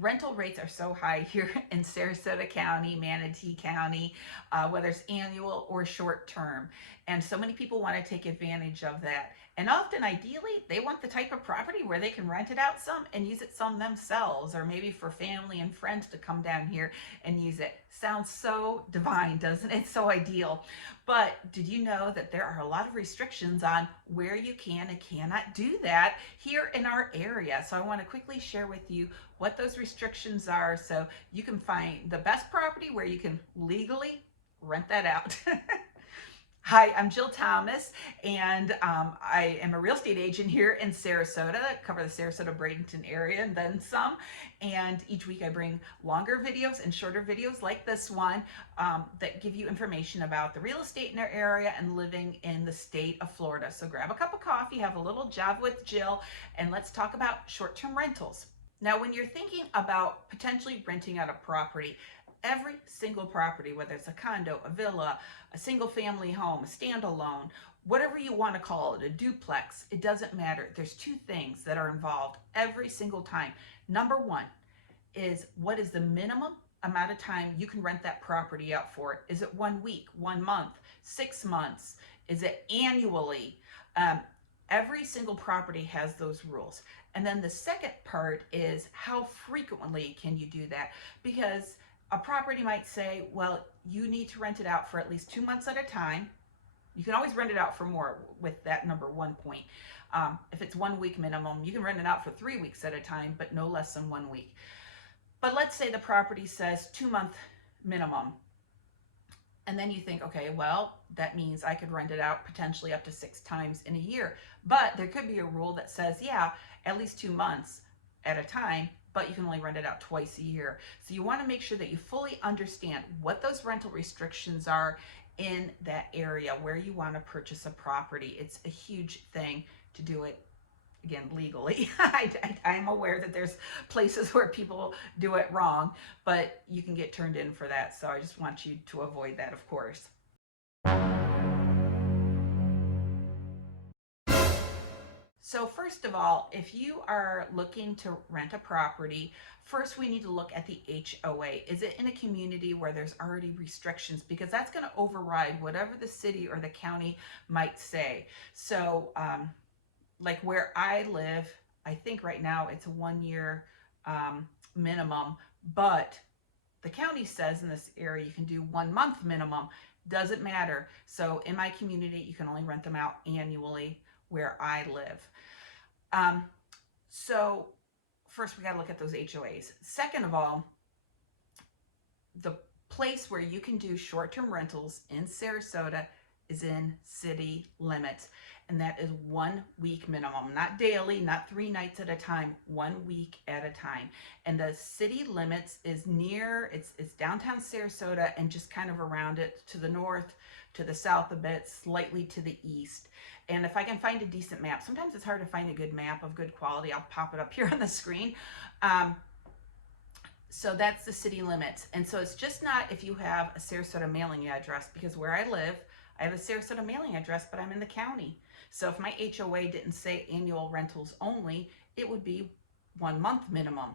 Rental rates are so high here in Sarasota County, Manatee County, whether it's annual or short term. And so many people want to take advantage of that. And often, ideally, they want the type of property where they can rent it out some and use it some themselves, or maybe for family and friends to come down here and use it. Sounds so divine, doesn't it? So ideal. But did you know that there are a lot of restrictions on where you can and cannot do that here in our area? So I want to quickly share with you what those restrictions are so you can find the best property where you can legally rent that out. Hi, I'm Jill Thomas, and I am a real estate agent here in Sarasota. I cover the Sarasota Bradenton area and then some. And each week I bring longer videos and shorter videos like this one that give you information about the real estate in our area and living in the state of Florida. So grab a cup of coffee, have a little java with Jill, and let's talk about short-term rentals. Now, when you're thinking about potentially renting out a property, every single property, whether it's a condo, a villa, a single family home, a standalone, whatever you want to call it, a duplex, it doesn't matter. There's two things that are involved every single time. Number one is, what is the minimum amount of time you can rent that property out for? Is it 1 week, 1 month, 6 months? Is it annually? Every single property has those rules. And then the second part is, how frequently can you do that? Because a property might say, well, you need to rent it out for at least 2 months at a time. You can always rent it out for more with that number 1 point. If it's 1 week minimum, you can rent it out for 3 weeks at a time, but no less than 1 week. But let's say the property says 2-month minimum. And then you think, okay, well, that means I could rent it out potentially up to 6 times in a year. But there could be a rule that says, yeah, at least 2 months at a time, but you can only rent it out twice a year. So you want to make sure that you fully understand what those rental restrictions are in that area where you want to purchase a property. It's a huge thing to do it, again, legally. I'm aware that there's places where people do it wrong, but you can get turned in for that. So I just want you to avoid that, of course. So first of all, if you are looking to rent a property, first we need to look at the HOA. Is it in a community where there's already restrictions? Because that's going to override whatever the city or the county might say. So like where I live, I think right now it's a 1 year minimum, but the county says in this area you can do 1 month minimum. Doesn't matter. So in my community, you can only rent them out annually where I live. So first we got to look at those HOAs. Second of all, the place where you can do short-term rentals in Sarasota is in city limits. And that is 1 week minimum, not daily, not 3 nights at a time, 1 week at a time. And the city limits is near, it's downtown Sarasota and just kind of around it, to the north, to the south a bit, slightly to the east. And if I can find a decent map, sometimes it's hard to find a good map of good quality. I'll pop it up here on the screen. So that's the city limits. And so it's just not if you have a Sarasota mailing address, because where I live, I have a Sarasota mailing address, but I'm in the county. So if my HOA didn't say annual rentals only, it would be 1 month minimum.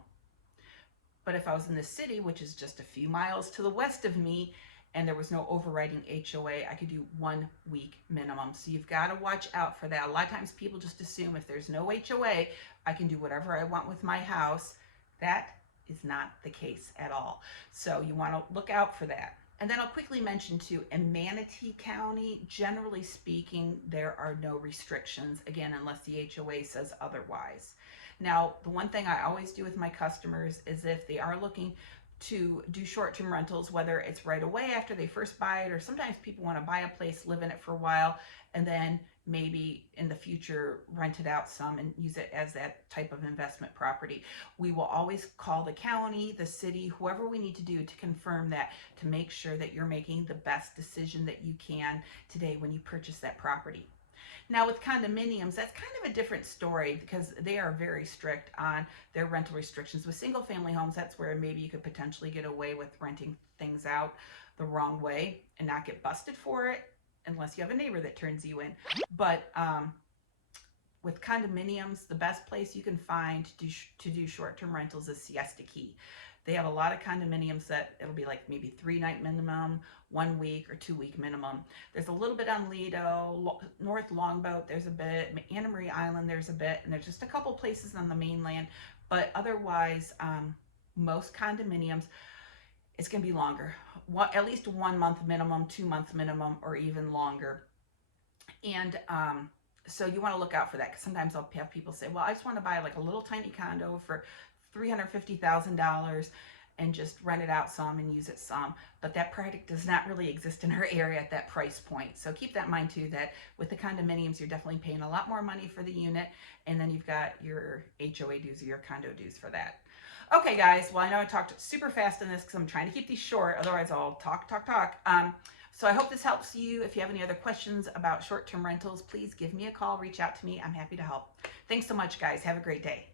But if I was in the city, which is just a few miles to the west of me, and there was no overriding HOA, I could do 1 week minimum. So you've got to watch out for that. A lot of times people just assume if there's no HOA, I can do whatever I want with my house. That is not the case at all. So you want to look out for that. And then I'll quickly mention too, in Manatee County, generally speaking, there are no restrictions, again, unless the HOA says otherwise. Now, the one thing I always do with my customers is if they are looking to do short-term rentals, whether it's right away after they first buy it, or sometimes people want to buy a place, live in it for a while, and then maybe in the future rent it out some and use it as that type of investment property. We will always call the county, the city, whoever we need to do to confirm that, to make sure that you're making the best decision that you can today when you purchase that property. Now with condominiums, that's kind of a different story because they are very strict on their rental restrictions. With single family homes, that's where maybe you could potentially get away with renting things out the wrong way and not get busted for it, unless you have a neighbor that turns you in. But with condominiums, the best place you can find to do short-term rentals is Siesta Key. They have a lot of condominiums that it'll be like maybe 3-night minimum, 1 week or 2 week minimum. There's a little bit on Lido, North Longboat, there's a bit, Anna Marie Island, there's a bit, and there's just a couple places on the mainland. But otherwise, most condominiums, it's going to be longer. At least 1 month minimum, 2 months minimum, or even longer. And so you want to look out for that, because sometimes I'll have people say, well, I just want to buy like a little tiny condo for $350,000 and just rent it out some and use it some. But that product does not really exist in our area at that price point. So keep that in mind too, that with the condominiums, you're definitely paying a lot more money for the unit. And then you've got your HOA dues or your condo dues for that. Okay, guys, well, I know I talked super fast in this because I'm trying to keep these short. Otherwise, I'll talk. So I hope this helps you. If you have any other questions about short-term rentals, please give me a call, reach out to me. I'm happy to help. Thanks so much, guys. Have a great day.